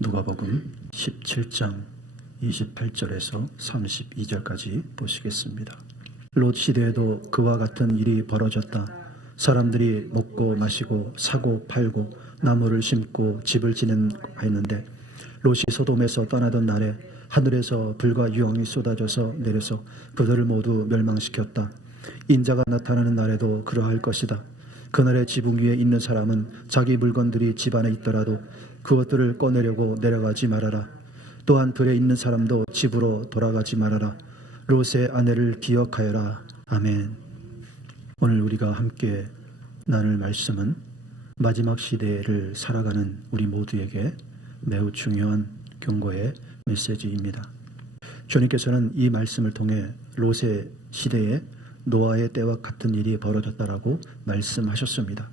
누가복음 17장 28절에서 32절까지 보시겠습니다. 롯 시대에도 그와 같은 일이 벌어졌다. 사람들이 먹고 마시고 사고 팔고 나무를 심고 집을 지내는데 롯이 소돔에서 떠나던 날에 하늘에서 불과 유황이 쏟아져서 내려서 그들을 모두 멸망시켰다. 인자가 나타나는 날에도 그러할 것이다. 그날의 지붕 위에 있는 사람은 자기 물건들이 집 안에 있더라도 그것들을 꺼내려고 내려가지 말아라. 또한 들에 있는 사람도 집으로 돌아가지 말아라. 롯의 아내를 기억하여라. 아멘. 오늘 우리가 함께 나눌 말씀은 마지막 시대를 살아가는 우리 모두에게 매우 중요한 경고의 메시지입니다. 주님께서는 이 말씀을 통해 롯의 시대에 노아의 때와 같은 일이 벌어졌다라고 말씀하셨습니다.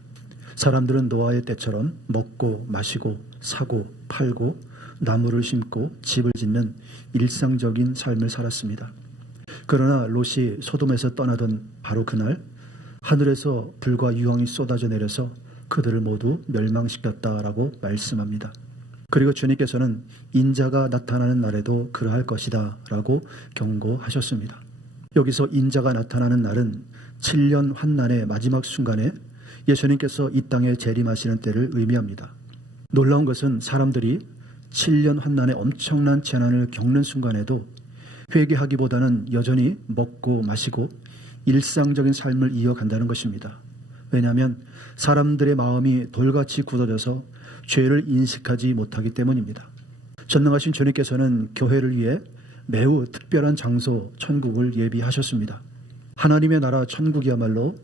사람들은 노아의 때처럼 먹고 마시고 사고 팔고 나무를 심고 집을 짓는 일상적인 삶을 살았습니다. 그러나 롯이 소돔에서 떠나던 바로 그날 하늘에서 불과 유황이 쏟아져 내려서 그들을 모두 멸망시켰다라고 말씀합니다. 그리고 주님께서는 인자가 나타나는 날에도 그러할 것이다 라고 경고하셨습니다. 여기서 인자가 나타나는 날은 7년 환난의 마지막 순간에 예수님께서 이 땅에 재림하시는 때를 의미합니다. 놀라운 것은 사람들이 7년 환난의 엄청난 재난을 겪는 순간에도 회개하기보다는 여전히 먹고 마시고 일상적인 삶을 이어간다는 것입니다. 왜냐하면 사람들의 마음이 돌같이 굳어져서 죄를 인식하지 못하기 때문입니다. 전능하신 주님께서는 교회를 위해 매우 특별한 장소 천국을 예비하셨습니다. 하나님의 나라 천국이야말로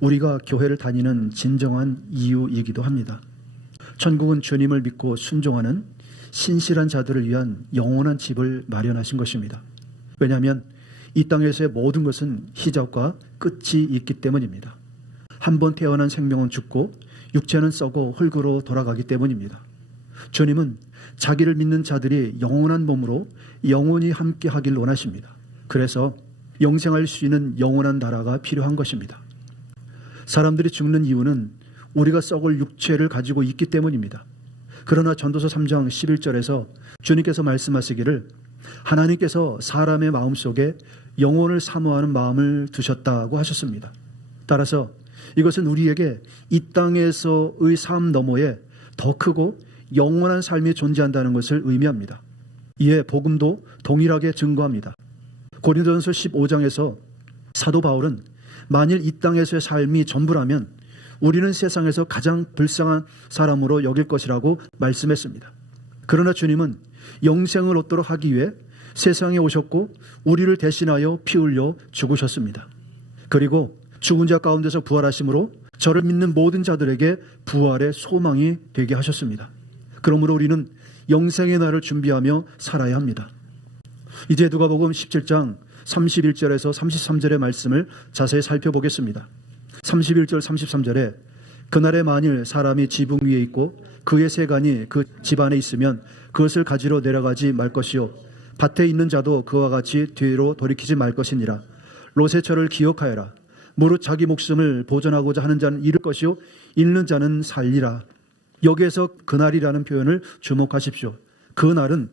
우리가 교회를 다니는 진정한 이유이기도 합니다. 천국은 주님을 믿고 순종하는 신실한 자들을 위한 영원한 집을 마련하신 것입니다. 왜냐하면 이 땅에서의 모든 것은 시작과 끝이 있기 때문입니다. 한 번 태어난 생명은 죽고 육체는 썩어 흙으로 돌아가기 때문입니다. 주님은 자기를 믿는 자들이 영원한 몸으로 영원히 함께 하길 원하십니다. 그래서 영생할 수 있는 영원한 나라가 필요한 것입니다. 사람들이 죽는 이유는 우리가 썩을 육체를 가지고 있기 때문입니다. 그러나 전도서 3장 11절에서 주님께서 말씀하시기를 하나님께서 사람의 마음속에 영혼을 사모하는 마음을 두셨다고 하셨습니다. 따라서 이것은 우리에게 이 땅에서의 삶 너머에 더 크고 영원한 삶이 존재한다는 것을 의미합니다. 이에 복음도 동일하게 증거합니다. 고린도전서 15장에서 사도 바울은 만일 이 땅에서의 삶이 전부라면 우리는 세상에서 가장 불쌍한 사람으로 여길 것이라고 말씀했습니다. 그러나 주님은 영생을 얻도록 하기 위해 세상에 오셨고 우리를 대신하여 피 흘려 죽으셨습니다. 그리고 죽은 자 가운데서 부활하심으로 저를 믿는 모든 자들에게 부활의 소망이 되게 하셨습니다. 그러므로 우리는 영생의 날을 준비하며 살아야 합니다. 이제 누가복음 17장 31절에서 33절의 말씀을 자세히 살펴보겠습니다. 31절 33절에 그날에 만일 사람이 지붕 위에 있고 그의 세간이 그 집 안에 있으면 그것을 가지러 내려가지 말 것이요 밭에 있는 자도 그와 같이 뒤로 돌이키지 말 것이니라. 롯의 철을 기억하여라. 무릇 자기 목숨을 보존하고자 하는 자는 잃을 것이요 잃는 자는 살리라. 여기에서 그날이라는 표현을 주목하십시오. 그날은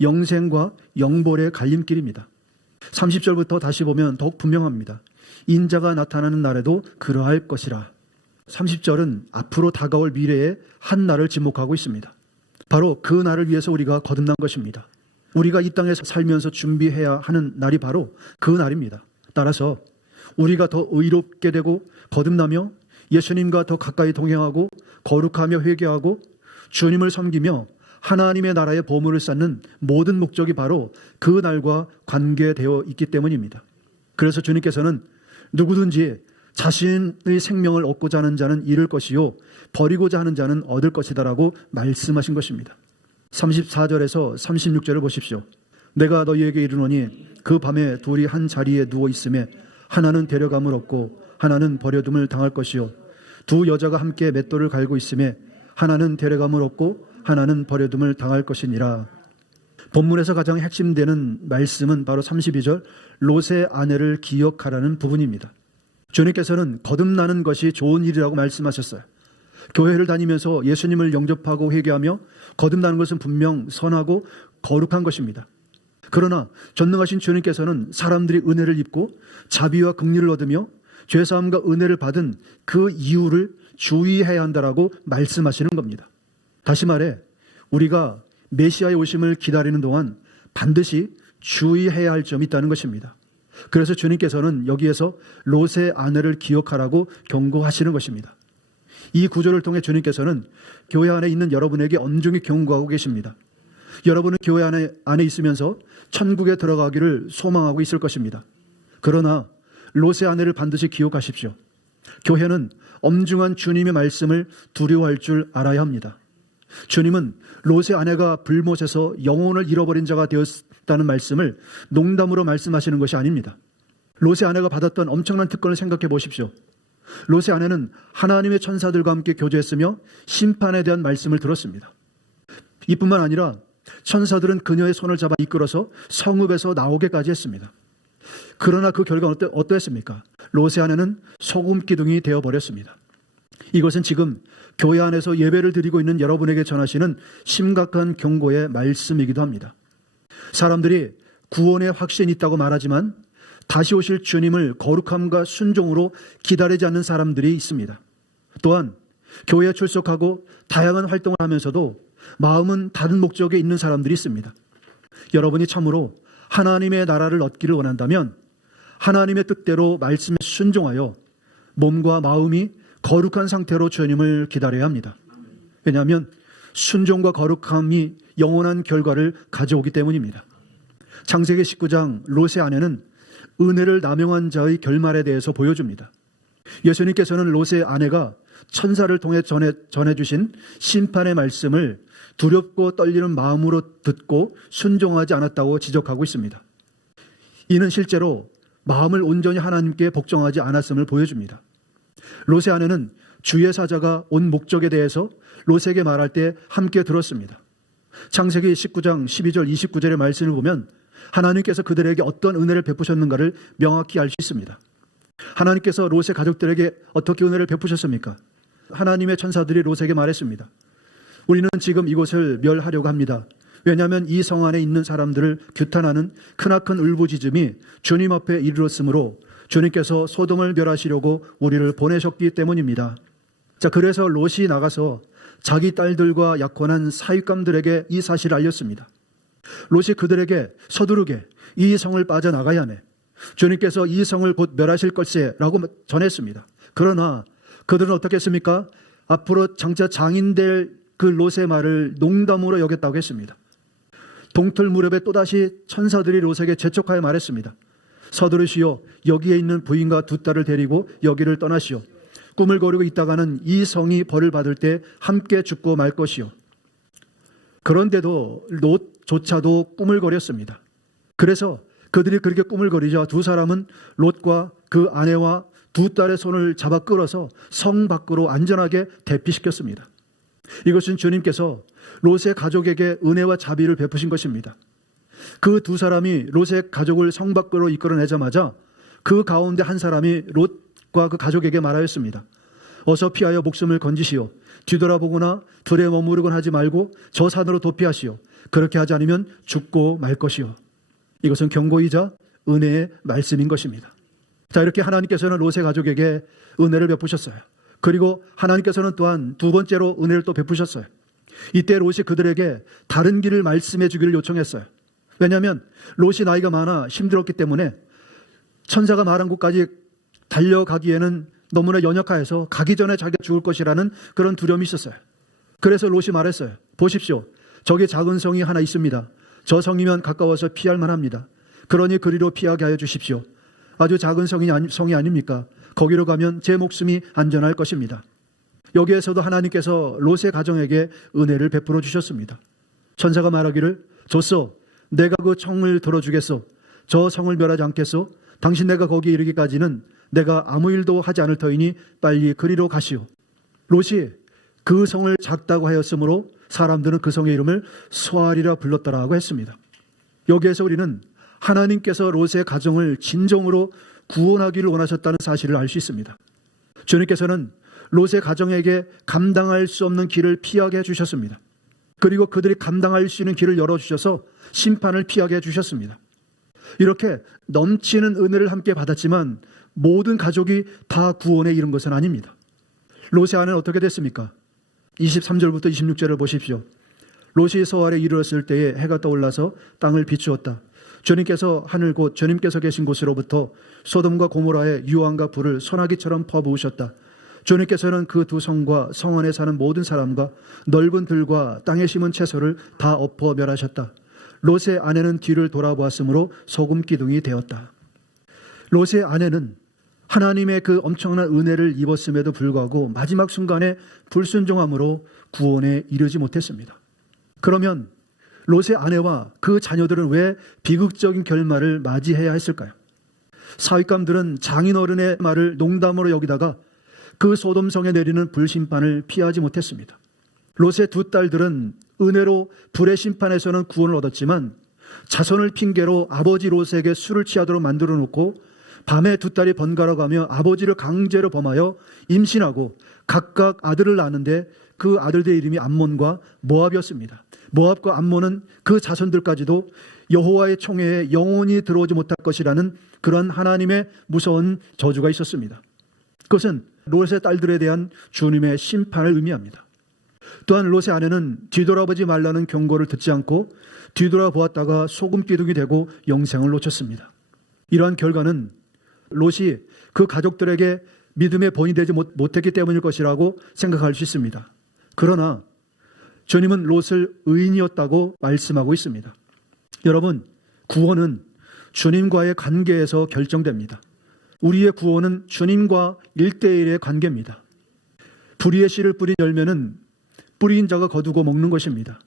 영생과 영벌의 갈림길입니다. 30절부터 다시 보면 더욱 분명합니다. 인자가 나타나는 날에도 그러할 것이라. 30절은 앞으로 다가올 미래의 한 날을 지목하고 있습니다. 바로 그 날을 위해서 우리가 거듭난 것입니다. 우리가 이 땅에서 살면서 준비해야 하는 날이 바로 그 날입니다. 따라서 우리가 더 의롭게 되고 거듭나며 예수님과 더 가까이 동행하고 거룩하며 회개하고 주님을 섬기며 하나님의 나라의 보물을 쌓는 모든 목적이 바로 그 날과 관계되어 있기 때문입니다. 그래서 주님께서는 누구든지 자신의 생명을 얻고자 하는 자는 잃을 것이요 버리고자 하는 자는 얻을 것이다라고 말씀하신 것입니다. 34절에서 36절을 보십시오. 내가 너희에게 이르노니 그 밤에 둘이 한 자리에 누워 있음에 하나는 데려감을 얻고 하나는 버려둠을 당할 것이요 두 여자가 함께 맷돌을 갈고 있음에 하나는 데려감을 얻고 하나는 버려둠을 당할 것이니라. 본문에서 가장 핵심되는 말씀은 바로 32절 롯의 아내를 기억하라는 부분입니다. 주님께서는 거듭나는 것이 좋은 일이라고 말씀하셨어요. 교회를 다니면서 예수님을 영접하고 회개하며 거듭나는 것은 분명 선하고 거룩한 것입니다. 그러나 전능하신 주님께서는 사람들이 은혜를 입고 자비와 긍휼을 얻으며 죄사함과 은혜를 받은 그 이유를 주의해야 한다라고 말씀하시는 겁니다. 다시 말해 우리가 메시아의 오심을 기다리는 동안 반드시 주의해야 할 점이 있다는 것입니다. 그래서 주님께서는 여기에서 롯의 아내를 기억하라고 경고하시는 것입니다. 이 구절을 통해 주님께서는 교회 안에 있는 여러분에게 엄중히 경고하고 계십니다. 여러분은 교회 안에 있으면서 천국에 들어가기를 소망하고 있을 것입니다. 그러나 롯의 아내를 반드시 기억하십시오. 교회는 엄중한 주님의 말씀을 두려워할 줄 알아야 합니다. 주님은 롯의 아내가 불못에서 영혼을 잃어버린 자가 되었다는 말씀을 농담으로 말씀하시는 것이 아닙니다. 롯의 아내가 받았던 엄청난 특권을 생각해 보십시오. 롯의 아내는 하나님의 천사들과 함께 교제했으며 심판에 대한 말씀을 들었습니다. 이뿐만 아니라 천사들은 그녀의 손을 잡아 이끌어서 성읍에서 나오게까지 했습니다. 그러나 그 결과는 어떠했습니까? 롯의 아내는 소금 기둥이 되어버렸습니다. 이것은 지금 교회 안에서 예배를 드리고 있는 여러분에게 전하시는 심각한 경고의 말씀이기도 합니다. 사람들이 구원의 확신이 있다고 말하지만 다시 오실 주님을 거룩함과 순종으로 기다리지 않는 사람들이 있습니다. 또한 교회에 출석하고 다양한 활동을 하면서도 마음은 다른 목적에 있는 사람들이 있습니다. 여러분이 참으로 하나님의 나라를 얻기를 원한다면 하나님의 뜻대로 말씀에 순종하여 몸과 마음이 거룩한 상태로 주님을 기다려야 합니다. 왜냐하면 순종과 거룩함이 영원한 결과를 가져오기 때문입니다. 창세기 19장 롯의 아내는 은혜를 남용한 자의 결말에 대해서 보여줍니다. 예수님께서는 롯의 아내가 천사를 통해 전해주신 심판의 말씀을 두렵고 떨리는 마음으로 듣고 순종하지 않았다고 지적하고 있습니다. 이는 실제로 마음을 온전히 하나님께 복종하지 않았음을 보여줍니다. 롯의 아내는 주의 사자가 온 목적에 대해서 롯에게 말할 때 함께 들었습니다. 창세기 19장 12절 29절의 말씀을 보면 하나님께서 그들에게 어떤 은혜를 베푸셨는가를 명확히 알 수 있습니다. 하나님께서 롯의 가족들에게 어떻게 은혜를 베푸셨습니까? 하나님의 천사들이 롯에게 말했습니다. 우리는 지금 이곳을 멸하려고 합니다. 왜냐하면 이 성 안에 있는 사람들을 규탄하는 크나큰 울부짖음이 주님 앞에 이르렀으므로 주님께서 소돔을 멸하시려고 우리를 보내셨기 때문입니다. 자, 그래서 롯이 나가서 자기 딸들과 약혼한 사윗감들에게 이 사실을 알렸습니다. 롯이 그들에게 서두르게 이 성을 빠져나가야 하네. 주님께서 이 성을 곧 멸하실 걸세 라고 전했습니다. 그러나 그들은 어떻게 했습니까? 앞으로 장차 장인될 그 롯의 말을 농담으로 여겼다고 했습니다. 동틀 무렵에 또다시 천사들이 롯에게 재촉하여 말했습니다. 서두르시오. 여기에 있는 부인과 두 딸을 데리고 여기를 떠나시오. 꿈을 거르고 있다가는 이 성이 벌을 받을 때 함께 죽고 말 것이오. 그런데도 롯조차도 꿈을 거렸습니다. 그래서 그들이 그렇게 꿈을 거리자 두 사람은 롯과 그 아내와 두 딸의 손을 잡아 끌어서 성 밖으로 안전하게 대피시켰습니다. 이것은 주님께서 롯의 가족에게 은혜와 자비를 베푸신 것입니다. 그 두 사람이 롯의 가족을 성 밖으로 이끌어내자마자 그 가운데 한 사람이 롯과 그 가족에게 말하였습니다. 어서 피하여 목숨을 건지시오. 뒤돌아보거나 들에 머무르곤 하지 말고 저 산으로 도피하시오. 그렇게 하지 않으면 죽고 말 것이오. 이것은 경고이자 은혜의 말씀인 것입니다. 자, 이렇게 하나님께서는 롯의 가족에게 은혜를 베푸셨어요. 그리고 하나님께서는 또한 두 번째로 은혜를 또 베푸셨어요. 이때 롯이 그들에게 다른 길을 말씀해 주기를 요청했어요. 왜냐하면 롯이 나이가 많아 힘들었기 때문에 천사가 말한 곳까지 달려가기에는 너무나 연약하여서 가기 전에 자기가 죽을 것이라는 그런 두려움이 있었어요. 그래서 롯이 말했어요. 보십시오. 저기 작은 성이 하나 있습니다. 저 성이면 가까워서 피할 만합니다. 그러니 그리로 피하게 하여 주십시오. 아주 작은 성이 아닙니까? 거기로 가면 제 목숨이 안전할 것입니다. 여기에서도 하나님께서 롯의 가정에게 은혜를 베풀어 주셨습니다. 천사가 말하기를 좋소. 내가 그 청을 들어주겠소. 저 성을 멸하지 않겠소. 당신 내가 거기에 이르기까지는 내가 아무 일도 하지 않을 터이니 빨리 그리로 가시오. 롯이 그 성을 작다고 하였으므로 사람들은 그 성의 이름을 소알이라 불렀더라고 했습니다. 여기에서 우리는 하나님께서 롯의 가정을 진정으로 구원하기를 원하셨다는 사실을 알 수 있습니다. 주님께서는 롯의 가정에게 감당할 수 없는 길을 피하게 해주셨습니다. 그리고 그들이 감당할 수 있는 길을 열어주셔서 심판을 피하게 해주셨습니다. 이렇게 넘치는 은혜를 함께 받았지만 모든 가족이 다 구원에 이른 것은 아닙니다. 롯의 아내는 어떻게 됐습니까? 23절부터 26절을 보십시오. 롯이 서알에 이르렀을 때에 해가 떠올라서 땅을 비추었다. 주님께서 하늘 곧 주님께서 계신 곳으로부터 소돔과 고모라의 유황과 불을 소나기처럼 퍼부으셨다. 주님께서는 그 두 성과 성 안에 사는 모든 사람과 넓은 들과 땅에 심은 채소를 다 엎어 멸하셨다. 롯의 아내는 뒤를 돌아보았으므로 소금 기둥이 되었다. 롯의 아내는 하나님의 그 엄청난 은혜를 입었음에도 불구하고 마지막 순간에 불순종함으로 구원에 이르지 못했습니다. 그러면 롯의 아내와 그 자녀들은 왜 비극적인 결말을 맞이해야 했을까요? 사윗감들은 장인어른의 말을 농담으로 여기다가 그 소돔성에 내리는 불심판을 피하지 못했습니다. 롯의 두 딸들은 은혜로 불의 심판에서는 구원을 얻었지만 자손을 핑계로 아버지 롯에게 술을 취하도록 만들어 놓고 밤에 두 딸이 번갈아 가며 아버지를 강제로 범하여 임신하고 각각 아들을 낳았는데 그 아들들의 이름이 암몬과 모압이었습니다. 모압과 암몬은 그 자손들까지도 여호와의 총회에 영원히 들어오지 못할 것이라는 그런 하나님의 무서운 저주가 있었습니다. 그것은 롯의 딸들에 대한 주님의 심판을 의미합니다. 또한 롯의 아내는 뒤돌아보지 말라는 경고를 듣지 않고 뒤돌아보았다가 소금기둥이 되고 영생을 놓쳤습니다. 이러한 결과는 롯이 그 가족들에게 믿음의 본이 되지 못했기 때문일 것이라고 생각할 수 있습니다. 그러나 주님은 롯을 의인이었다고 말씀하고 있습니다. 여러분, 구원은 주님과의 관계에서 결정됩니다. 우리의 구원은 주님과 1대1의 관계입니다. 불의의 씨를 뿌린 열매는 뿌린 자가 거두고 먹는 것입니다.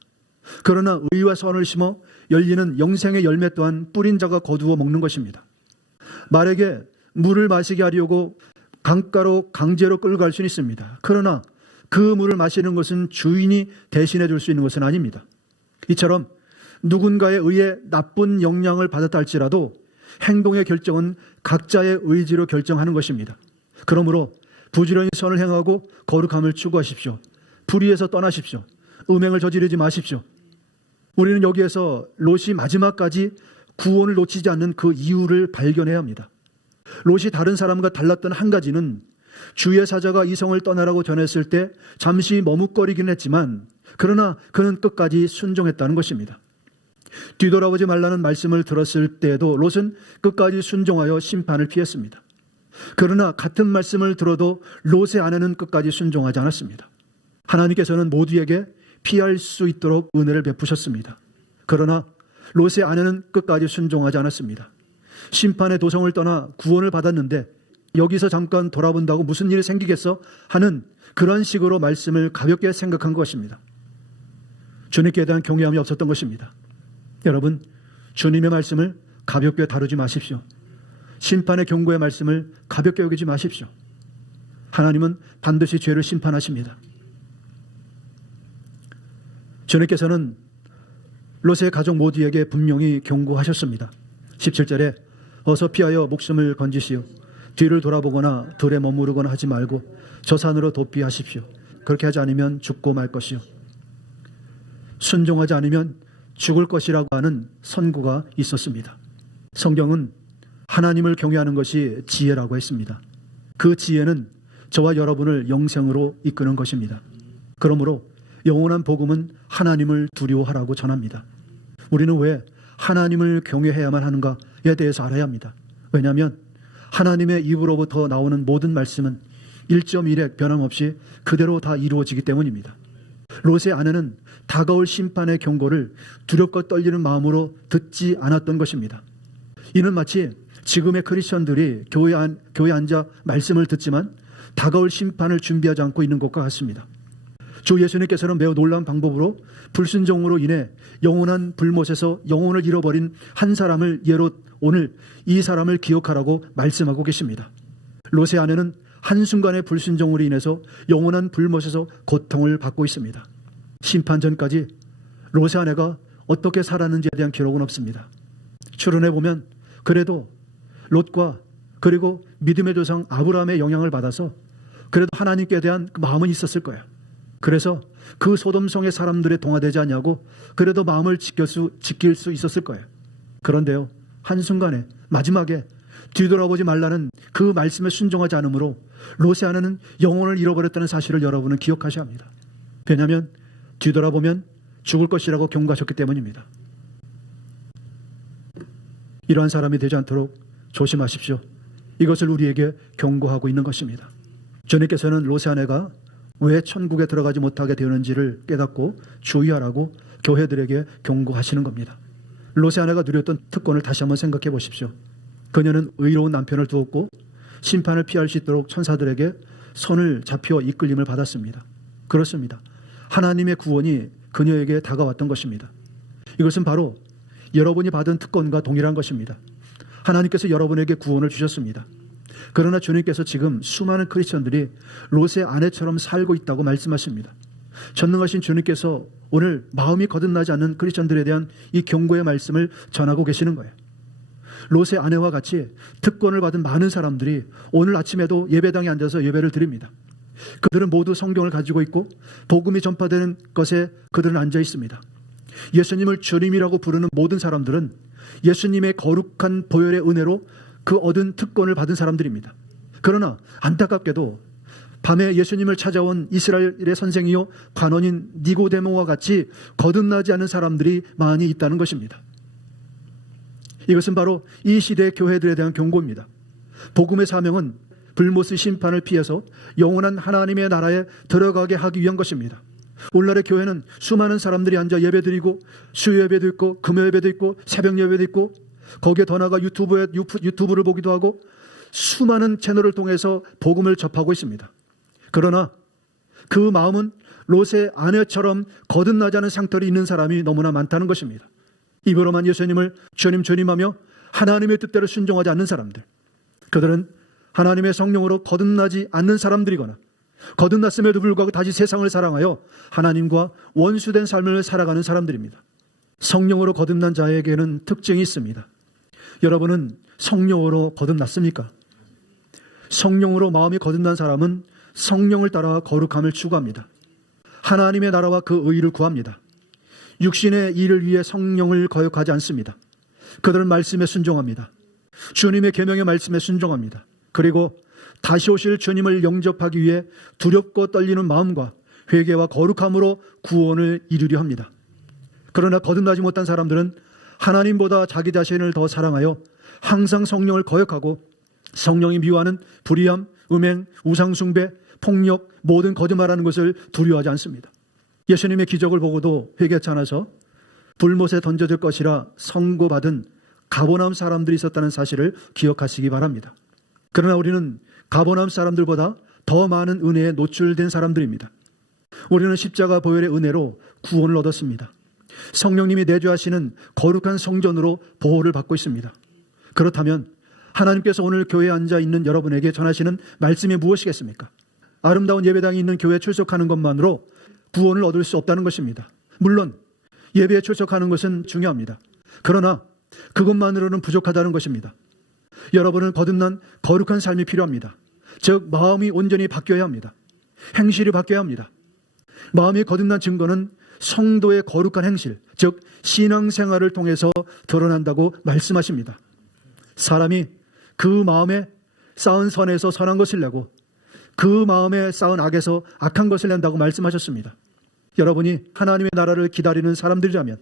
그러나 의와 선을 심어 열리는 영생의 열매 또한 뿌린 자가 거두어 먹는 것입니다. 말에게 물을 마시게 하려고 강가로 강제로 끌고 갈 수는 있습니다. 그러나 그 물을 마시는 것은 주인이 대신해 줄 수 있는 것은 아닙니다. 이처럼 누군가에 의해 나쁜 영향을 받았다 할지라도 행동의 결정은 각자의 의지로 결정하는 것입니다. 그러므로 부지런히 선을 행하고 거룩함을 추구하십시오. 불의에서 떠나십시오. 음행을 저지르지 마십시오. 우리는 여기에서 롯이 마지막까지 구원을 놓치지 않는 그 이유를 발견해야 합니다. 롯이 다른 사람과 달랐던 한 가지는 주의 사자가 이 성을 떠나라고 전했을 때 잠시 머뭇거리긴 했지만 그러나 그는 끝까지 순종했다는 것입니다. 뒤돌아보지 말라는 말씀을 들었을 때에도 롯은 끝까지 순종하여 심판을 피했습니다. 그러나 같은 말씀을 들어도 롯의 아내는 끝까지 순종하지 않았습니다. 하나님께서는 모두에게 피할 수 있도록 은혜를 베푸셨습니다. 그러나 롯의 아내는 끝까지 순종하지 않았습니다. 심판의 도성을 떠나 구원을 받았는데 여기서 잠깐 돌아본다고 무슨 일이 생기겠어? 하는 그런 식으로 말씀을 가볍게 생각한 것입니다. 주님께 대한 경외함이 없었던 것입니다. 여러분, 주님의 말씀을 가볍게 다루지 마십시오. 심판의 경고의 말씀을 가볍게 여기지 마십시오. 하나님은 반드시 죄를 심판하십니다. 주님께서는 롯의 가족 모두에게 분명히 경고하셨습니다. 17절에 어서 피하여 목숨을 건지시오. 뒤를 돌아보거나 들에 머무르거나 하지 말고 저 산으로 도피하십시오. 그렇게 하지 않으면 죽고 말 것이요. 순종하지 않으면 죽을 것이라고 하는 선고가 있었습니다. 성경은 하나님을 경외하는 것이 지혜라고 했습니다. 그 지혜는 저와 여러분을 영생으로 이끄는 것입니다. 그러므로 영원한 복음은 하나님을 두려워하라고 전합니다. 우리는 왜 하나님을 경외해야만 하는가에 대해서 알아야 합니다. 왜냐하면 하나님의 입으로부터 나오는 모든 말씀은 1.1획 변함없이 그대로 다 이루어지기 때문입니다. 롯의 아내는 다가올 심판의 경고를 두렵고 떨리는 마음으로 듣지 않았던 것입니다. 이는 마치 지금의 크리스천들이 교회에 앉아 말씀을 듣지만 다가올 심판을 준비하지 않고 있는 것과 같습니다. 주 예수님께서는 매우 놀라운 방법으로 불순종으로 인해 영원한 불못에서 영혼을 잃어버린 한 사람을 예로 오늘 이 사람을 기억하라고 말씀하고 계십니다. 롯의 아내는 한순간의 불순종으로 인해서 영원한 불못에서 고통을 받고 있습니다. 심판 전까지 롯의 아내가 어떻게 살았는지에 대한 기록은 없습니다. 추론해 보면 그래도 롯과 그리고 믿음의 조상 아브라함의 영향을 받아서 그래도 하나님께 대한 그 마음은 있었을 거예요. 그래서 그 소돔성의 사람들에 동화되지 않냐고 그래도 마음을 지킬 수 있었을 거예요. 그런데요, 한순간에 마지막에 뒤돌아보지 말라는 그 말씀에 순종하지 않으므로 롯의 아내는 영혼을 잃어버렸다는 사실을 여러분은 기억하셔야 합니다. 왜냐하면 뒤돌아보면 죽을 것이라고 경고하셨기 때문입니다. 이러한 사람이 되지 않도록 조심하십시오. 이것을 우리에게 경고하고 있는 것입니다. 주님께서는 롯의 아내가 왜 천국에 들어가지 못하게 되었는지를 깨닫고 주의하라고 교회들에게 경고하시는 겁니다. 롯의 아내가 누렸던 특권을 다시 한번 생각해 보십시오. 그녀는 의로운 남편을 두었고 심판을 피할 수 있도록 천사들에게 손을 잡혀 이끌림을 받았습니다. 그렇습니다. 하나님의 구원이 그녀에게 다가왔던 것입니다. 이것은 바로 여러분이 받은 특권과 동일한 것입니다. 하나님께서 여러분에게 구원을 주셨습니다. 그러나 주님께서 지금 수많은 크리스천들이 롯의 아내처럼 살고 있다고 말씀하십니다. 전능하신 주님께서 오늘 마음이 거듭나지 않는 크리스천들에 대한 이 경고의 말씀을 전하고 계시는 거예요. 롯의 아내와 같이 특권을 받은 많은 사람들이 오늘 아침에도 예배당에 앉아서 예배를 드립니다. 그들은 모두 성경을 가지고 있고 복음이 전파되는 것에 그들은 앉아 있습니다. 예수님을 주님이라고 부르는 모든 사람들은 예수님의 거룩한 보혈의 은혜로 그 얻은 특권을 받은 사람들입니다. 그러나 안타깝게도 밤에 예수님을 찾아온 이스라엘의 선생이요 관원인 니고데모와 같이 거듭나지 않은 사람들이 많이 있다는 것입니다. 이것은 바로 이 시대의 교회들에 대한 경고입니다. 복음의 사명은 불못의 심판을 피해서 영원한 하나님의 나라에 들어가게 하기 위한 것입니다. 오늘날의 교회는 수많은 사람들이 앉아 예배드리고 수요 예배도 있고 금요 예배도 있고 새벽 예배도 있고 거기에 더 나아가 유튜브를 보기도 하고 수많은 채널을 통해서 복음을 접하고 있습니다. 그러나 그 마음은 롯의 아내처럼 거듭나지 않은 상태로 있는 사람이 너무나 많다는 것입니다. 입으로만 예수님을 주님 하며 하나님의 뜻대로 순종하지 않는 사람들, 그들은 하나님의 성령으로 거듭나지 않는 사람들이거나 거듭났음에도 불구하고 다시 세상을 사랑하여 하나님과 원수된 삶을 살아가는 사람들입니다. 성령으로 거듭난 자에게는 특징이 있습니다. 여러분은 성령으로 거듭났습니까? 성령으로 마음이 거듭난 사람은 성령을 따라 거룩함을 추구합니다. 하나님의 나라와 그 의를 구합니다. 육신의 일을 위해 성령을 거역하지 않습니다. 그들은 말씀에 순종합니다. 주님의 계명의 말씀에 순종합니다. 그리고 다시 오실 주님을 영접하기 위해 두렵고 떨리는 마음과 회개와 거룩함으로 구원을 이루려 합니다. 그러나 거듭나지 못한 사람들은 하나님보다 자기 자신을 더 사랑하여 항상 성령을 거역하고 성령이 미워하는 불의함, 음행, 우상숭배, 폭력, 모든 거짓말하는 것을 두려워하지 않습니다. 예수님의 기적을 보고도 회개치 않아서 불못에 던져질 것이라 선고받은 가버나움 사람들이 있었다는 사실을 기억하시기 바랍니다. 그러나 우리는 가버나움 사람들보다 더 많은 은혜에 노출된 사람들입니다. 우리는 십자가 보혈의 은혜로 구원을 얻었습니다. 성령님이 내주하시는 거룩한 성전으로 보호를 받고 있습니다. 그렇다면 하나님께서 오늘 교회에 앉아 있는 여러분에게 전하시는 말씀이 무엇이겠습니까? 아름다운 예배당이 있는 교회에 출석하는 것만으로 구원을 얻을 수 없다는 것입니다. 물론 예배에 출석하는 것은 중요합니다. 그러나 그것만으로는 부족하다는 것입니다. 여러분은 거듭난 거룩한 삶이 필요합니다. 즉 마음이 온전히 바뀌어야 합니다. 행실이 바뀌어야 합니다. 마음이 거듭난 증거는 성도의 거룩한 행실, 즉 신앙생활을 통해서 드러난다고 말씀하십니다. 사람이 그 마음에 쌓은 선에서 선한 것을 내고 그 마음에 쌓은 악에서 악한 것을 낸다고 말씀하셨습니다. 여러분이 하나님의 나라를 기다리는 사람들이라면,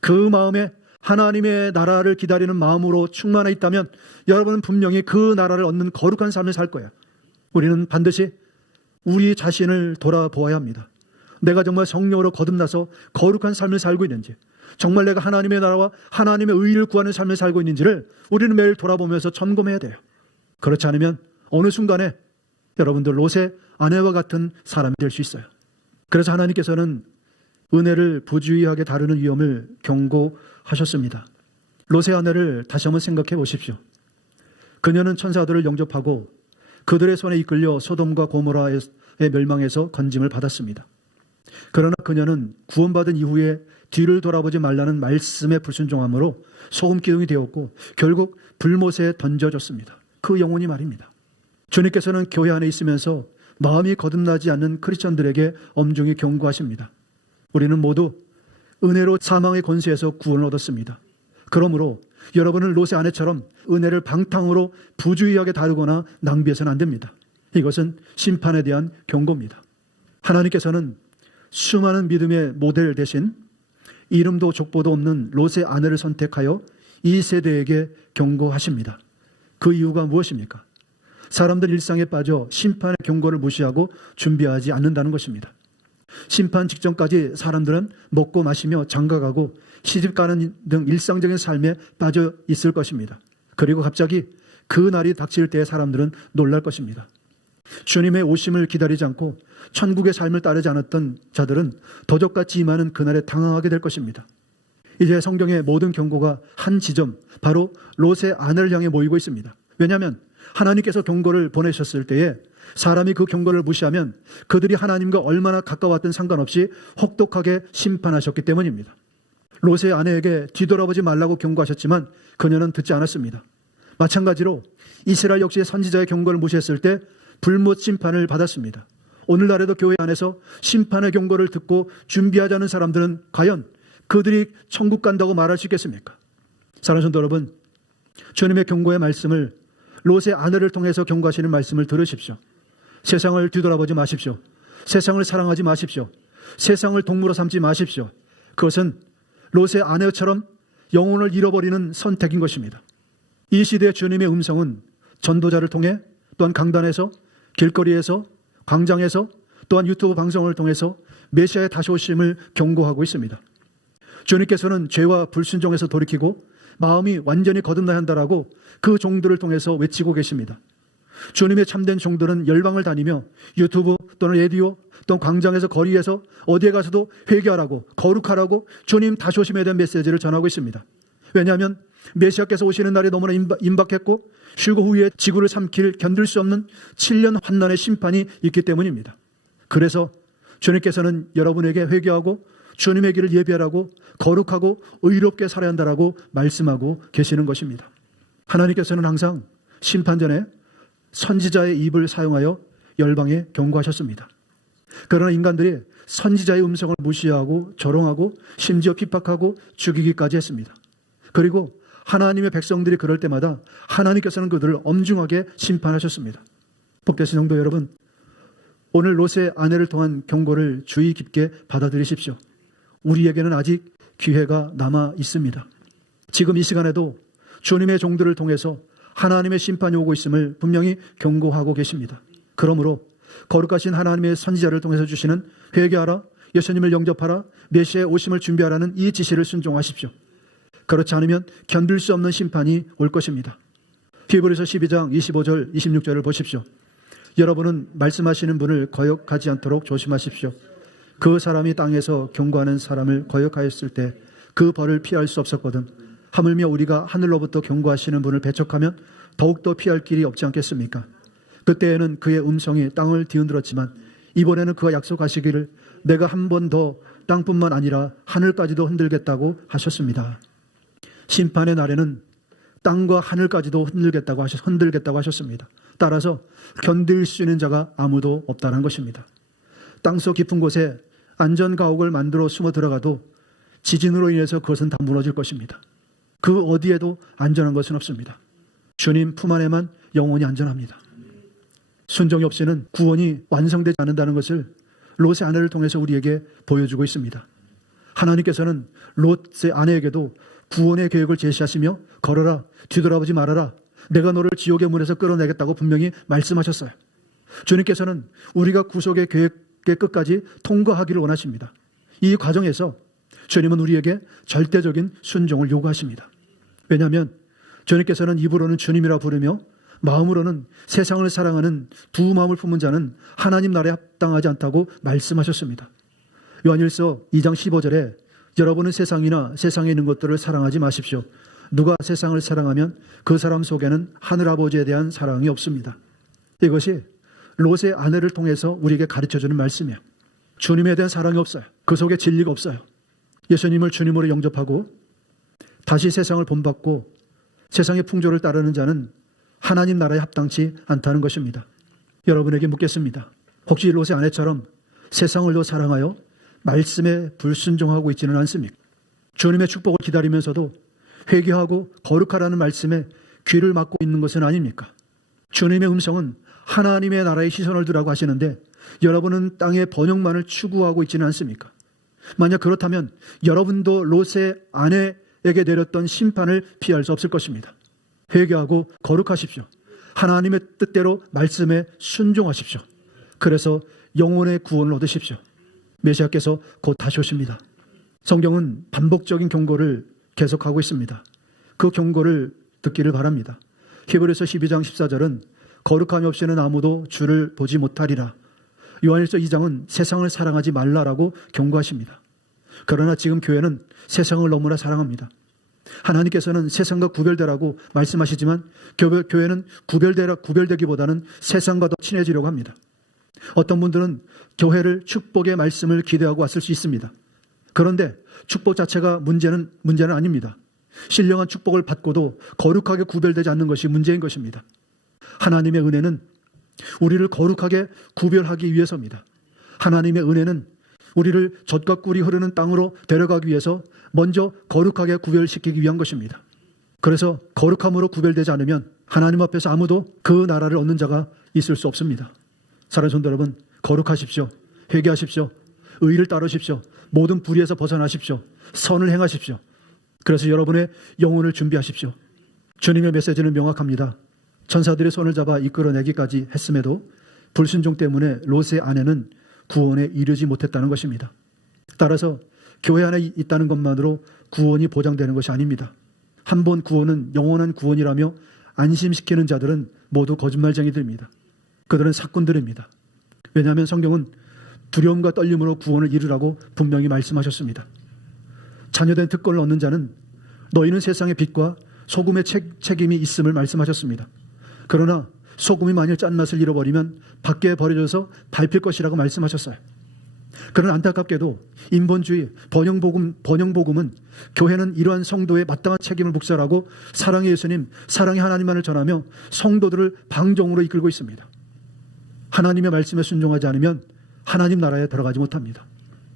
그 마음에 하나님의 나라를 기다리는 마음으로 충만해 있다면 여러분은 분명히 그 나라를 얻는 거룩한 삶을 살 거예요. 우리는 반드시 우리 자신을 돌아보아야 합니다. 내가 정말 성령으로 거듭나서 거룩한 삶을 살고 있는지, 정말 내가 하나님의 나라와 하나님의 의를 구하는 삶을 살고 있는지를 우리는 매일 돌아보면서 점검해야 돼요. 그렇지 않으면 어느 순간에 여러분들 롯의 아내와 같은 사람이 될 수 있어요. 그래서 하나님께서는 은혜를 부주의하게 다루는 위험을 경고하셨습니다. 롯의 아내를 다시 한번 생각해 보십시오. 그녀는 천사들을 영접하고 그들의 손에 이끌려 소돔과 고모라의 멸망에서 건짐을 받았습니다. 그러나 그녀는 구원받은 이후에 뒤를 돌아보지 말라는 말씀에 불순종함으로 소금기둥이 되었고 결국 불못에 던져졌습니다. 그 영혼이 말입니다. 주님께서는 교회 안에 있으면서 마음이 거듭나지 않는 크리스천들에게 엄중히 경고하십니다. 우리는 모두 은혜로 사망의 권세에서 구원을 얻었습니다. 그러므로 여러분은 롯의 아내처럼 은혜를 방탕으로 부주의하게 다루거나 낭비해서는 안 됩니다. 이것은 심판에 대한 경고입니다. 하나님께서는 수많은 믿음의 모델 대신 이름도 족보도 없는 롯의 아내를 선택하여 이 세대에게 경고하십니다. 그 이유가 무엇입니까? 사람들 일상에 빠져 심판의 경고를 무시하고 준비하지 않는다는 것입니다. 심판 직전까지 사람들은 먹고 마시며 장가가고 시집가는 등 일상적인 삶에 빠져 있을 것입니다. 그리고 갑자기 그 날이 닥칠 때에 사람들은 놀랄 것입니다. 주님의 오심을 기다리지 않고 천국의 삶을 따르지 않았던 자들은 도적같이 임하는 그날에 당황하게 될 것입니다. 이제 성경의 모든 경고가 한 지점, 바로 롯의 아내를 향해 모이고 있습니다. 왜냐하면 하나님께서 경고를 보내셨을 때에 사람이 그 경고를 무시하면 그들이 하나님과 얼마나 가까웠든 상관없이 혹독하게 심판하셨기 때문입니다. 롯의 아내에게 뒤돌아보지 말라고 경고하셨지만 그녀는 듣지 않았습니다. 마찬가지로 이스라엘 역시 선지자의 경고를 무시했을 때 불못 심판을 받았습니다. 오늘날에도 교회 안에서 심판의 경고를 듣고 준비하자는 사람들은 과연 그들이 천국 간다고 말할 수 있겠습니까? 사랑하는 성도 여러분, 주님의 경고의 말씀을, 롯의 아내를 통해서 경고하시는 말씀을 들으십시오. 세상을 뒤돌아보지 마십시오. 세상을 사랑하지 마십시오. 세상을 동무로 삼지 마십시오. 그것은 롯의 아내처럼 영혼을 잃어버리는 선택인 것입니다. 이 시대의 주님의 음성은 전도자를 통해, 또한 강단에서, 길거리에서, 광장에서, 또한 유튜브 방송을 통해서 메시아의 다시 오심을 경고하고 있습니다. 주님께서는 죄와 불순종에서 돌이키고 마음이 완전히 거듭나야 한다라고 그 종들을 통해서 외치고 계십니다. 주님의 참된 종들은 열방을 다니며 유튜브 또는 라디오 또는 광장에서, 거리에서, 어디에 가서도 회개하라고, 거룩하라고 주님 다시 오심에 대한 메시지를 전하고 있습니다. 왜냐하면 메시아께서 오시는 날이 너무나 임박했고 휴거 후에 지구를 삼킬 견딜 수 없는 7년 환난의 심판이 있기 때문입니다. 그래서 주님께서는 여러분에게 회개하고 주님의 길을 예비하라고, 거룩하고 의롭게 살아야 한다라고 말씀하고 계시는 것입니다. 하나님께서는 항상 심판 전에 선지자의 입을 사용하여 열방에 경고하셨습니다. 그러나 인간들이 선지자의 음성을 무시하고 조롱하고 심지어 핍박하고 죽이기까지 했습니다. 그리고 하나님의 백성들이 그럴 때마다 하나님께서는 그들을 엄중하게 심판하셨습니다. 복되신 성도 여러분, 오늘 롯의 아내를 통한 경고를 주의 깊게 받아들이십시오. 우리에게는 아직 기회가 남아 있습니다. 지금 이 시간에도 주님의 종들을 통해서 하나님의 심판이 오고 있음을 분명히 경고하고 계십니다. 그러므로 거룩하신 하나님의 선지자를 통해서 주시는 회개하라, 예수님을 영접하라, 메시아의 오심을 준비하라는 이 지시를 순종하십시오. 그렇지 않으면 견딜 수 없는 심판이 올 것입니다. 히브리서 12장 25절 26절을 보십시오. 여러분은 말씀하시는 분을 거역하지 않도록 조심하십시오. 그 사람이 땅에서 경고하는 사람을 거역하였을 때 그 벌을 피할 수 없었거든. 하물며 우리가 하늘로부터 경고하시는 분을 배척하면 더욱더 피할 길이 없지 않겠습니까? 그때에는 그의 음성이 땅을 뒤흔들었지만 이번에는 그가 약속하시기를 내가 한 번 더 땅뿐만 아니라 하늘까지도 흔들겠다고 하셨습니다. 심판의 날에는 땅과 하늘까지도 흔들겠다고 하셨습니다. 따라서 견딜 수 있는 자가 아무도 없다는 것입니다. 땅속 깊은 곳에 안전가옥을 만들어 숨어 들어가도 지진으로 인해서 그것은 다 무너질 것입니다. 그 어디에도 안전한 것은 없습니다. 주님 품 안에만 영원히 안전합니다. 순종이 없이는 구원이 완성되지 않는다는 것을 롯의 아내를 통해서 우리에게 보여주고 있습니다. 하나님께서는 롯의 아내에게도 구원의 계획을 제시하시며 걸어라, 뒤돌아보지 말아라, 내가 너를 지옥의 문에서 끌어내겠다고 분명히 말씀하셨어요. 주님께서는 우리가 구속의 계획의 끝까지 통과하기를 원하십니다. 이 과정에서 주님은 우리에게 절대적인 순종을 요구하십니다. 왜냐하면 주님께서는 입으로는 주님이라 부르며 마음으로는 세상을 사랑하는 두 마음을 품은 자는 하나님 나라에 합당하지 않다고 말씀하셨습니다. 요한일서 2장 15절에 여러분은 세상이나 세상에 있는 것들을 사랑하지 마십시오. 누가 세상을 사랑하면 그 사람 속에는 하늘아버지에 대한 사랑이 없습니다. 이것이 롯의 아내를 통해서 우리에게 가르쳐주는 말씀이에요. 주님에 대한 사랑이 없어요. 그 속에 진리가 없어요. 예수님을 주님으로 영접하고 다시 세상을 본받고 세상의 풍조를 따르는 자는 하나님 나라에 합당치 않다는 것입니다. 여러분에게 묻겠습니다. 혹시 롯의 아내처럼 세상을 더 사랑하여 말씀에 불순종하고 있지는 않습니까? 주님의 축복을 기다리면서도 회개하고 거룩하라는 말씀에 귀를 막고 있는 것은 아닙니까? 주님의 음성은 하나님의 나라의 시선을 두라고 하시는데 여러분은 땅의 번영만을 추구하고 있지는 않습니까? 만약 그렇다면 여러분도 롯의 아내에게 내렸던 심판을 피할 수 없을 것입니다. 회개하고 거룩하십시오. 하나님의 뜻대로 말씀에 순종하십시오. 그래서 영혼의 구원을 얻으십시오. 메시아께서 곧 다시 오십니다. 성경은 반복적인 경고를 계속하고 있습니다. 그 경고를 듣기를 바랍니다. 히브리서 12장 14절은 거룩함이 없이는 아무도 주를 보지 못하리라. 요한일서 2장은 세상을 사랑하지 말라라고 경고하십니다. 그러나 지금 교회는 세상을 너무나 사랑합니다. 하나님께서는 세상과 구별되라고 말씀하시지만 교회는 구별되기보다는 세상과 더 친해지려고 합니다. 어떤 분들은 교회를 축복의 말씀을 기대하고 왔을 수 있습니다. 그런데 축복 자체가 문제는 아닙니다. 신령한 축복을 받고도 거룩하게 구별되지 않는 것이 문제인 것입니다. 하나님의 은혜는 우리를 거룩하게 구별하기 위해서입니다. 하나님의 은혜는 우리를 젖과 꿀이 흐르는 땅으로 데려가기 위해서 먼저 거룩하게 구별시키기 위한 것입니다. 그래서 거룩함으로 구별되지 않으면 하나님 앞에서 아무도 그 나라를 얻는 자가 있을 수 없습니다. 사랑하는 성도 여러분, 거룩하십시오. 회개하십시오. 의를 따르십시오. 모든 불의에서 벗어나십시오. 선을 행하십시오. 그래서 여러분의 영혼을 준비하십시오. 주님의 메시지는 명확합니다. 천사들의 손을 잡아 이끌어내기까지 했음에도 불순종 때문에 롯의 아내는 구원에 이르지 못했다는 것입니다. 따라서 교회 안에 있다는 것만으로 구원이 보장되는 것이 아닙니다. 한 번 구원은 영원한 구원이라며 안심시키는 자들은 모두 거짓말쟁이들입니다. 그들은 사꾼들입니다. 왜냐하면 성경은 두려움과 떨림으로 구원을 이루라고 분명히 말씀하셨습니다. 자녀된 특권을 얻는 자는 너희는 세상의 빛과 소금의 책임이 있음을 말씀하셨습니다. 그러나 소금이 만일 짠맛을 잃어버리면 밖에 버려져서 밟힐 것이라고 말씀하셨어요. 그러나 안타깝게도 인본주의, 번영복음은 교회는 이러한 성도의 마땅한 책임을 묵살하고 사랑의 예수님, 사랑의 하나님만을 전하며 성도들을 방종으로 이끌고 있습니다. 하나님의 말씀에 순종하지 않으면 하나님 나라에 들어가지 못합니다.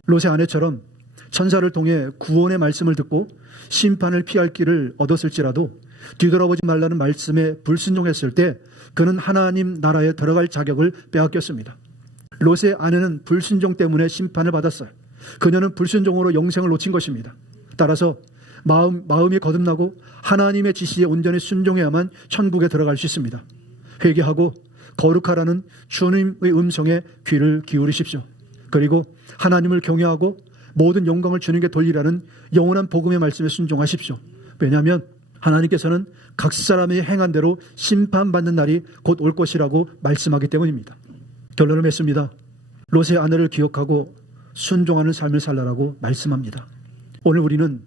롯의 아내처럼 천사를 통해 구원의 말씀을 듣고 심판을 피할 길을 얻었을지라도 뒤돌아보지 말라는 말씀에 불순종했을 때 그는 하나님 나라에 들어갈 자격을 빼앗겼습니다. 롯의 아내는 불순종 때문에 심판을 받았어요. 그녀는 불순종으로 영생을 놓친 것입니다. 따라서 마음이 거듭나고 하나님의 지시에 온전히 순종해야만 천국에 들어갈 수 있습니다. 회개하고 거룩하라는 주님의 음성에 귀를 기울이십시오. 그리고 하나님을 경외하고 모든 영광을 주님께 돌리라는 영원한 복음의 말씀에 순종하십시오. 왜냐하면 하나님께서는 각 사람이 행한 대로 심판받는 날이 곧 올 것이라고 말씀하기 때문입니다. 결론을 맺습니다. 롯의 아내를 기억하고 순종하는 삶을 살라라고 말씀합니다. 오늘 우리는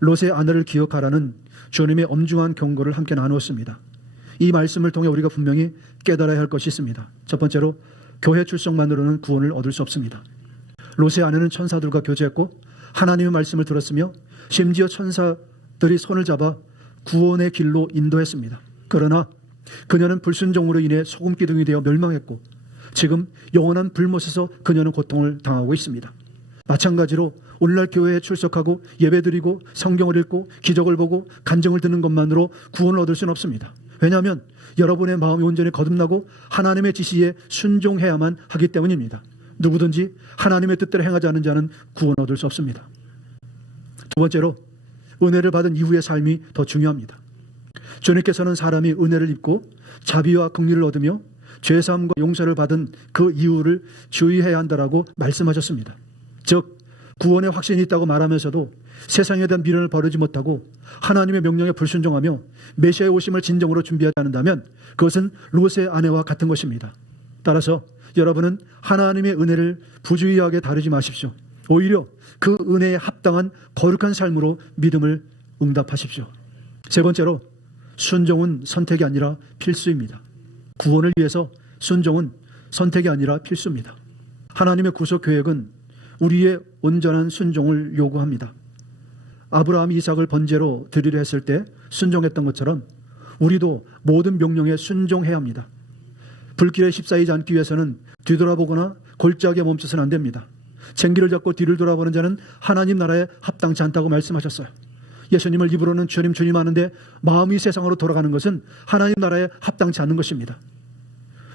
롯의 아내를 기억하라는 주님의 엄중한 경고를 함께 나누었습니다. 이 말씀을 통해 우리가 분명히 깨달아야 할 것이 있습니다. 첫 번째로 교회 출석만으로는 구원을 얻을 수 없습니다. 롯의 아내는 천사들과 교제했고 하나님의 말씀을 들었으며 심지어 천사들이 손을 잡아 구원의 길로 인도했습니다. 그러나 그녀는 불순종으로 인해 소금기둥이 되어 멸망했고 지금 영원한 불못에서 그녀는 고통을 당하고 있습니다. 마찬가지로 오늘날 교회에 출석하고 예배드리고 성경을 읽고 기적을 보고 간증을 듣는 것만으로 구원을 얻을 수는 없습니다. 왜냐하면 여러분의 마음이 온전히 거듭나고 하나님의 지시에 순종해야만 하기 때문입니다. 누구든지 하나님의 뜻대로 행하지 않는 자는 구원 얻을 수 없습니다. 두 번째로 은혜를 받은 이후의 삶이 더 중요합니다. 주님께서는 사람이 은혜를 입고 자비와 긍휼을 얻으며 죄사함과 용서를 받은 그 이유를 주의해야 한다라고 말씀하셨습니다. 즉 구원의 확신이 있다고 말하면서도 세상에 대한 미련을 버리지 못하고 하나님의 명령에 불순종하며 메시아의 오심을 진정으로 준비하지 않는다면 그것은 롯의 아내와 같은 것입니다. 따라서 여러분은 하나님의 은혜를 부주의하게 다루지 마십시오. 오히려 그 은혜에 합당한 거룩한 삶으로 믿음을 응답하십시오. 세 번째로 순종은 선택이 아니라 필수입니다. 구원을 위해서 순종은 선택이 아니라 필수입니다. 하나님의 구속 계획은 우리의 온전한 순종을 요구합니다. 아브라함이 이삭을 번제로 드리려 했을 때 순종했던 것처럼 우리도 모든 명령에 순종해야 합니다. 불길에 휩싸이지 않기 위해서는 뒤돌아보거나 골짜기에 멈춰서는 안 됩니다. 쟁기를 잡고 뒤를 돌아보는 자는 하나님 나라에 합당치 않다고 말씀하셨어요. 예수님을 입으로는 주님 주님 하는데 마음이 세상으로 돌아가는 것은 하나님 나라에 합당치 않는 것입니다.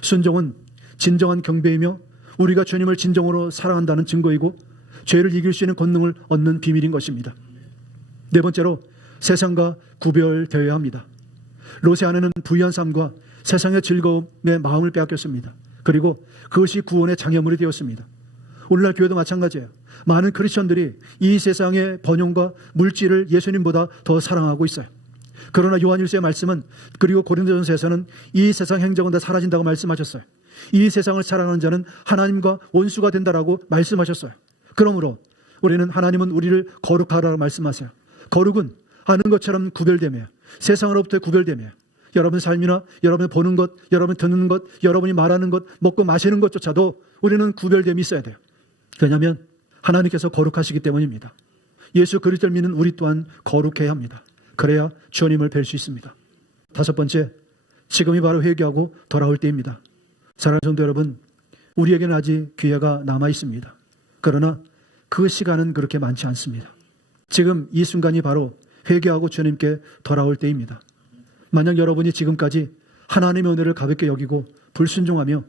순종은 진정한 경배이며 우리가 주님을 진정으로 사랑한다는 증거이고 죄를 이길 수 있는 권능을 얻는 비밀인 것입니다. 네 번째로 세상과 구별되어야 합니다. 롯의 아내는 부유한 삶과 세상의 즐거움에 마음을 빼앗겼습니다. 그리고 그것이 구원의 장애물이 되었습니다. 오늘날 교회도 마찬가지예요. 많은 크리스천들이 이 세상의 번영과 물질을 예수님보다 더 사랑하고 있어요. 그러나 요한일서의 말씀은, 그리고 고린도전서에서는 이 세상 행적은 다 사라진다고 말씀하셨어요. 이 세상을 사랑하는 자는 하나님과 원수가 된다라고 말씀하셨어요. 그러므로 우리는, 하나님은 우리를 거룩하라고 말씀하세요. 거룩은 아는 것처럼 구별되며 세상으로부터 구별되며 여러분 삶이나 여러분이 보는 것, 여러분이 듣는 것, 여러분이 말하는 것, 먹고 마시는 것조차도 우리는 구별됨이 있어야 돼요. 왜냐하면 하나님께서 거룩하시기 때문입니다. 예수 그리스도를 믿는 우리 또한 거룩해야 합니다. 그래야 주님을 뵐 수 있습니다. 다섯 번째, 지금이 바로 회개하고 돌아올 때입니다. 사랑하는 성도 여러분, 우리에게는 아직 기회가 남아 있습니다. 그러나 그 시간은 그렇게 많지 않습니다. 지금 이 순간이 바로 회개하고 주님께 돌아올 때입니다. 만약 여러분이 지금까지 하나님의 은혜를 가볍게 여기고 불순종하며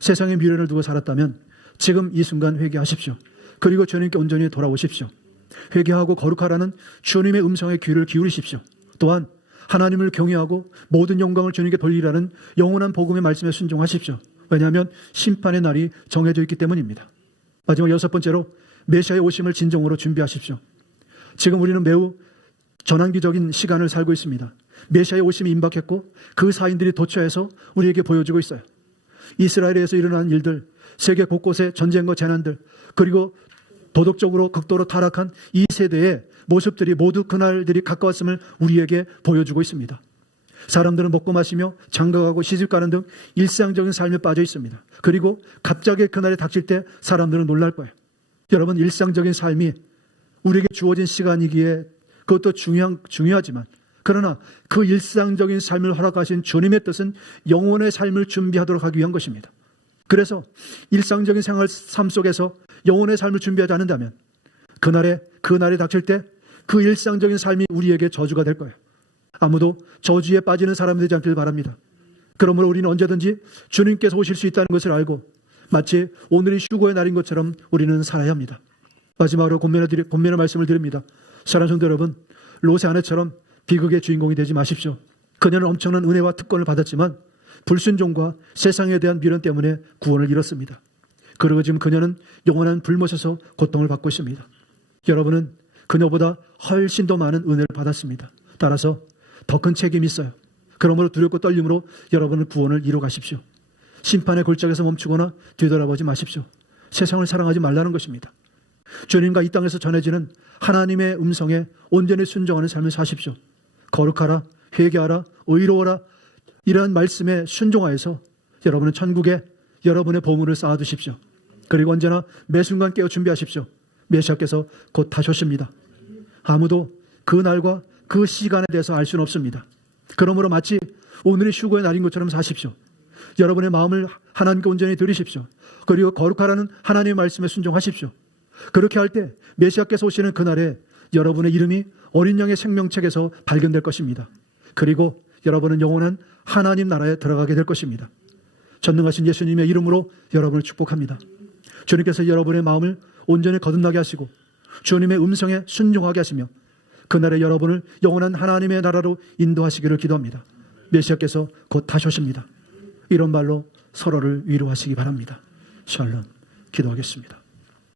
세상의 미련을 두고 살았다면 지금 이 순간 회개하십시오. 그리고 주님께 온전히 돌아오십시오. 회개하고 거룩하라는 주님의 음성에 귀를 기울이십시오. 또한 하나님을 경외하고 모든 영광을 주님께 돌리라는 영원한 복음의 말씀에 순종하십시오. 왜냐하면 심판의 날이 정해져 있기 때문입니다. 마지막 여섯 번째로, 메시아의 오심을 진정으로 준비하십시오. 지금 우리는 매우 전환기적인 시간을 살고 있습니다. 메시아의 오심이 임박했고 그 사인들이 도처에서 우리에게 보여주고 있어요. 이스라엘에서 일어난 일들, 세계 곳곳의 전쟁과 재난들, 그리고 도덕적으로 극도로 타락한 이 세대의 모습들이 모두 그날들이 가까웠음을 우리에게 보여주고 있습니다. 사람들은 먹고 마시며 장가가고 시집가는 등 일상적인 삶에 빠져 있습니다. 그리고 갑자기 그날이 닥칠 때 사람들은 놀랄 거예요. 여러분, 일상적인 삶이 우리에게 주어진 시간이기에 그것도 중요하지만, 그러나 그 일상적인 삶을 허락하신 주님의 뜻은 영혼의 삶을 준비하도록 하기 위한 것입니다. 그래서 일상적인 삶 속에서 영혼의 삶을 준비하지 않는다면 그날에 닥칠 때 그 일상적인 삶이 우리에게 저주가 될 거예요. 아무도 저주에 빠지는 사람이 되지 않길 바랍니다. 그러므로 우리는 언제든지 주님께서 오실 수 있다는 것을 알고 마치 오늘이 휴거의 날인 것처럼 우리는 살아야 합니다. 마지막으로 권면의 말씀을 드립니다. 사랑하는 성도 여러분, 롯의 아내처럼 비극의 주인공이 되지 마십시오. 그녀는 엄청난 은혜와 특권을 받았지만 불순종과 세상에 대한 미련 때문에 구원을 잃었습니다. 그리고 지금 그녀는 영원한 불못에서 고통을 받고 있습니다. 여러분은 그녀보다 훨씬 더 많은 은혜를 받았습니다. 따라서 더 큰 책임이 있어요. 그러므로 두렵고 떨림으로 여러분은 구원을 이루어 가십시오. 심판의 골짜기에서 멈추거나 뒤돌아보지 마십시오. 세상을 사랑하지 말라는 것입니다. 주님과 이 땅에서 전해지는 하나님의 음성에 온전히 순종하는 삶을 사십시오. 거룩하라, 회개하라, 의로워라, 이러한 말씀에 순종하여서 여러분은 천국에 여러분의 보물을 쌓아두십시오. 그리고 언제나 매 순간 깨어 준비하십시오. 메시아께서 곧 다셔십니다. 아무도 그 날과 그 시간에 대해서 알 수는 없습니다. 그러므로 마치 오늘이 휴거의 날인 것처럼 사십시오. 여러분의 마음을 하나님께 온전히 드리십시오. 그리고 거룩하라는 하나님의 말씀에 순종하십시오. 그렇게 할 때 메시아께서 오시는 그날에 여러분의 이름이 어린 양의 생명책에서 발견될 것입니다. 그리고 여러분은 영원한 하나님 나라에 들어가게 될 것입니다. 전능하신 예수님의 이름으로 여러분을 축복합니다. 주님께서 여러분의 마음을 온전히 거듭나게 하시고 주님의 음성에 순종하게 하시며 그날에 여러분을 영원한 하나님의 나라로 인도하시기를 기도합니다. 메시아께서 곧 다셔십니다. 이런 말로 서로를 위로하시기 바랍니다. 샬롬. 기도하겠습니다.